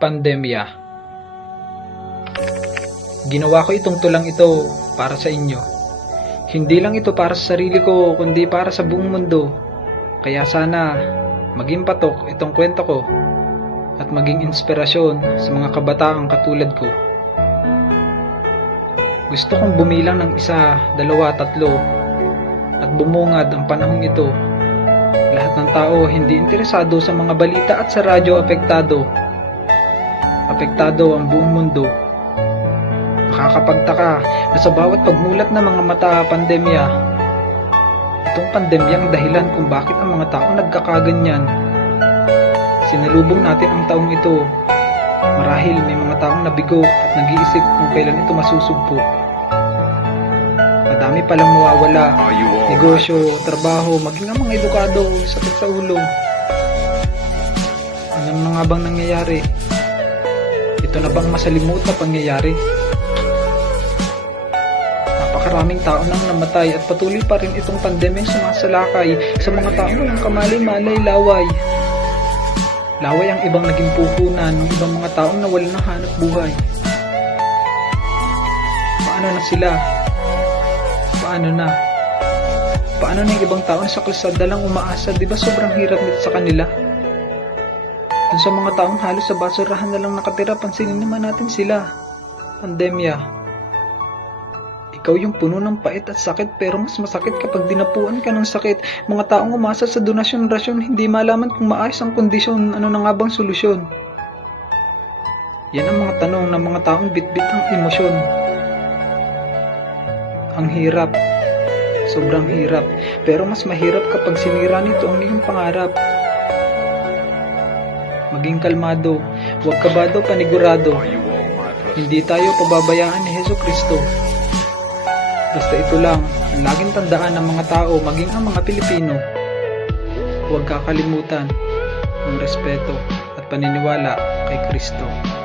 Pandemya. Ginawa ko itong tulang ito para sa inyo. Hindi lang ito para sa sarili ko, kundi para sa buong mundo. Kaya sana maging patok itong kwento ko at maging inspirasyon sa mga kabataang katulad ko. Gusto kong bumilang ng 1, 2, 3 at bumungad ang panahong ito. Lahat ng tao hindi interesado sa mga balita at sa radyo apektado. Apektado ang buong mundo. Nakakapagtaka na sa bawat pagmulat ng mga mata pandemya. Itong pandemyang dahilan kung bakit ang mga tao nagkakaganyan. Sinalubong natin ang taong ito. Marahil may mga taong nabigo at nag-iisip kung kailan ito masusugpo. Madami palang mawawala. Negosyo, trabaho, maging ang mga edukado, sakit sa ulo. Ano na nga bang nangyayari? Ito na bang masalimuot na pangyayari? Napakaraming tao nang namatay at patuloy pa rin itong pandemya sumasalakay sa mga taong walang kamalay-malay laway. Laway ang ibang naging puhunan ng ibang mga taong nawalan ng hanap buhay. Paano na sila? Paano na? Paano na yung ibang tao sa kalsada lang umaasa? Di ba sobrang hirap nito sa kanila? Dun sa mga taong halos sa basurahan na lang nakatira, pansinin naman natin sila. Pandemya. Ikaw yung puno ng pait at sakit, pero mas masakit kapag dinapuan ka ng sakit. Mga taong umasa sa donasyon-rasyon, hindi malaman kung maayos ang kondisyon, ano na nga bang solusyon? Yan ang mga tanong ng mga taong bitbit ang emosyon. Ang hirap. Sobrang hirap. Pero mas mahirap kapag sinira nito ang iyong pangarap. Maging kalmado. Huwag kabado panigurado. Hindi tayo pababayaan ni Jesucristo. Basta ito lang, ang laging tandaan ng mga tao, maging ang mga Pilipino. Huwag kakalimutan ang respeto at paniniwala kay Kristo.